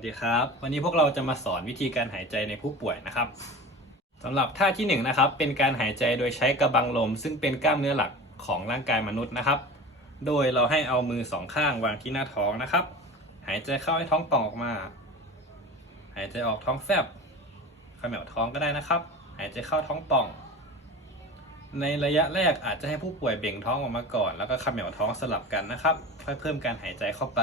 วัสดีครับ วันนี้พวกเราจะมาสอนวิธีการหายใจในผู้ป่วยนะครับสำหรับท่าที่หนึ่งนะครับเป็นการหายใจโดยใช้กระบังลม ซึ่งเป็นกล้ามเนื้อหลักของร่างกายมนุษย์นะครับ โดยเราให้เอามือสองข้างวางที่หน้าท้องนะครับ หายใจเข้าให้ท้องป่องออกมา หายใจออกท้องแฟบขมวท้องก็ได้นะครับ หายใจเข้าท้องป่อง ในระยะแรกอาจจะให้ผู้ป่วยเบ่งท้องออกมาก่อน แล้วก็ขมวท้องสลับกันนะครับค่อยเพิ่มการหายใจเข้าไป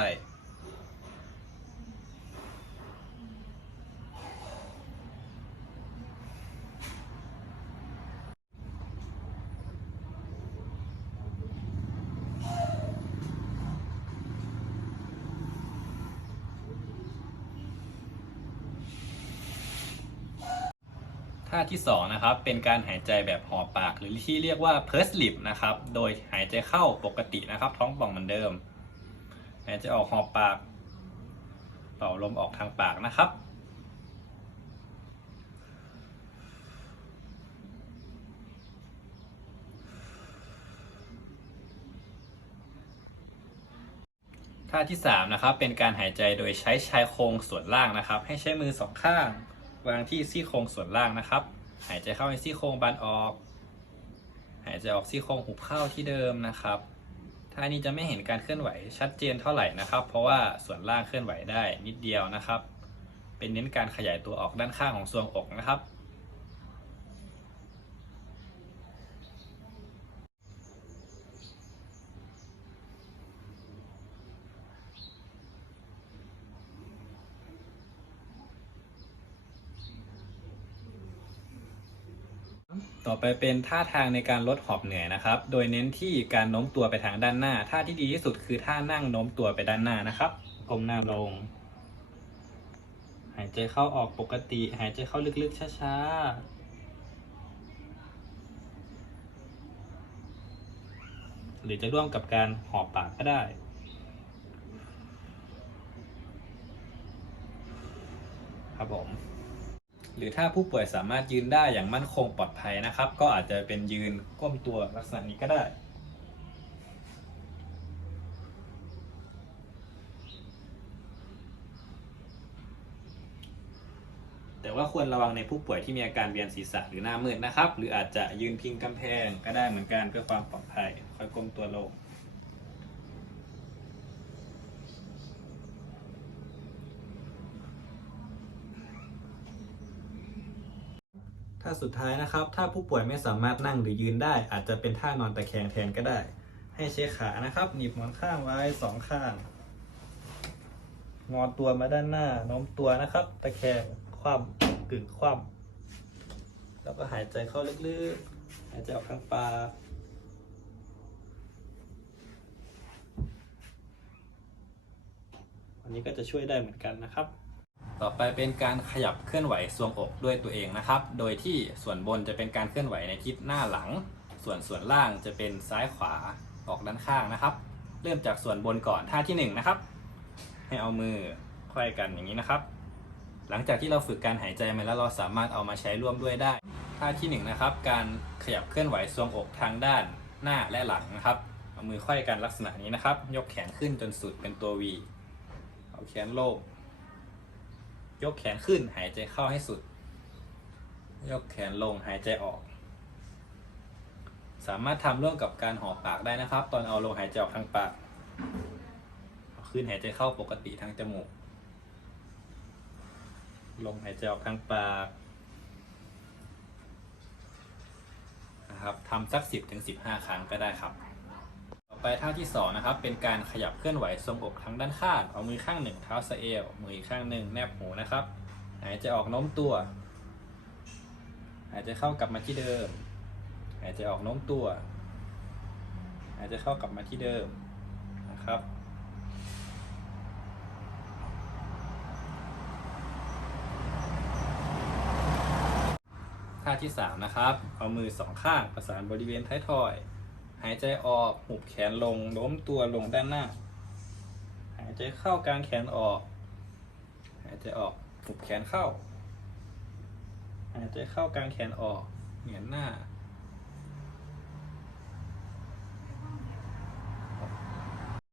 ท่าที่สองนะครับเป็นการหายใจแบบหอบปากหรือที่เรียกว่า purse lip นะครับโดยหายใจเข้าปกตินะครับ ท้องป่องเหมือนเดิม หายใจออกหอบปาก เป่าลมออกทางปากนะครับท่าที่3นะครับเป็นการหายใจโดยใช้ชายโครงส่วนล่างนะครับ ให้ใช้มือสองข้างวางที่ซี่โครงส่วนล่างนะครับ หายใจเข้าในซี่โครงบานออก หายใจออกซี่โครงหุบเข้าที่เดิมนะครับท่านี้จะไม่เห็นการเคลื่อนไหวชัดเจนเท่าไหร่นะครับ เพราะว่าส่วนล่างเคลื่อนไหวได้นิดเดียวนะครับ เป็นเน้นการขยายตัวออกด้านข้างของทรวงอกนะครับ ต่อไปเป็นท่าทางในการลดหอบเหนื่อยนะครับ โดยเน้นที่การโน้มตัวไปทางด้านหน้า ท่าที่ดีที่สุดคือท่านั่งโน้มตัวไปด้านหน้านะครับก้มหน้าลง หายใจเข้าออกปกติ หายใจเข้าลึกๆช้าๆหรือจะร่วมกับการหอบปากก็ได้ ครับผม หรือถ้าผู้ป่วยสามารถยืนได้อย่างมั่นคงปลอดภัยนะครับ ก็อาจจะเป็นยืนก้มตัวลักษณะนี้ก็ได้ แต่ว่าควรระวังในผู้ป่วยที่มีอาการเวียนศีรษะหรือหน้ามืดนะครับ หรืออาจจะยืนพิงกำแพงก็ได้เหมือนกันเพื่อความปลอดภัย ค่อยก้มตัวลง ถ้าสุดท้ายนะครับ ถ้าผู้ป่วยไม่สามารถนั่งหรือยืนได้ อาจจะเป็นท่านอนตะแคงแทนก็ได้ ให้ใช้ขานะครับหนีบหมอนข้างไว้สองข้าง งอตัวมาด้านหน้าโน้มตัวนะครับ ตะแคงคว่ำกึ่งคว่ำแล้วก็หายใจเข้าลึกๆ หายใจออกทางปากอันนี้ก็จะช่วยได้เหมือนกันนะครับ ต่อไปเป็นการขยับเคลื่อนไหวทรวงอกด้วยตัวเองนะครับ โดยที่ส่วนบนจะเป็นการเคลื่อนไหวในทิศหน้าหลัง ส่วนส่วนล่างจะเป็นซ้ายขวาออกด้านข้างนะครับ เริ่มจากส่วนบนก่อนท่าที่หนึ่งนะครับ ให้เอามือไขว้กันอย่างนี้นะครับ หลังจากที่เราฝึกการหายใจมาแล้วเราสามารถเอามาใช้ร่วมด้วยได้ ท่าที่หนึ่งนะครับ การขยับเคลื่อนไหวทรวงอกทางด้านหน้าและหลังนะครับเอามือไขว้กันลักษณะนี้นะครับ ยกแขนขึ้นจนสุดเป็นตัว V เอาแขนโลง ยกแขนขึ้นหายใจเข้าให้สุด ยกแขนลงหายใจออก สามารถทำร่วมกับการหอบปากได้นะครับ ตอนเอาลงหายใจออกทางปากขึ้นหายใจเข้าปกติทางจมูก ลงหายใจออกทางปากนะครับทำสัก 10-15ถึง15ครั้งก็ได้ครับ ไปท่าที่สองนะครับเป็นการขยับเคลื่อนไหวทรงอกทั้งด้านข้างเอามือข้างหนึ่งเท้าสะเอวมืออีกข้างหนึ่งแนบหูนะครับ หายใจออกโน้มตัว หายใจเข้ากลับมาที่เดิม หายใจออกโน้มตัว หายใจเข้ากลับมาที่เดิมนะครับท่าที่สามนะครับเอามือสองข้างประสานบริเวณท้ายทอย หายใจออกหุบแขนลงโน้มตัวลงด้านหน้า หายใจเข้ากลางแขนออก หายใจออกหุบแขนเข้า หายใจเข้ากลางแขนออกเหงียนหน้า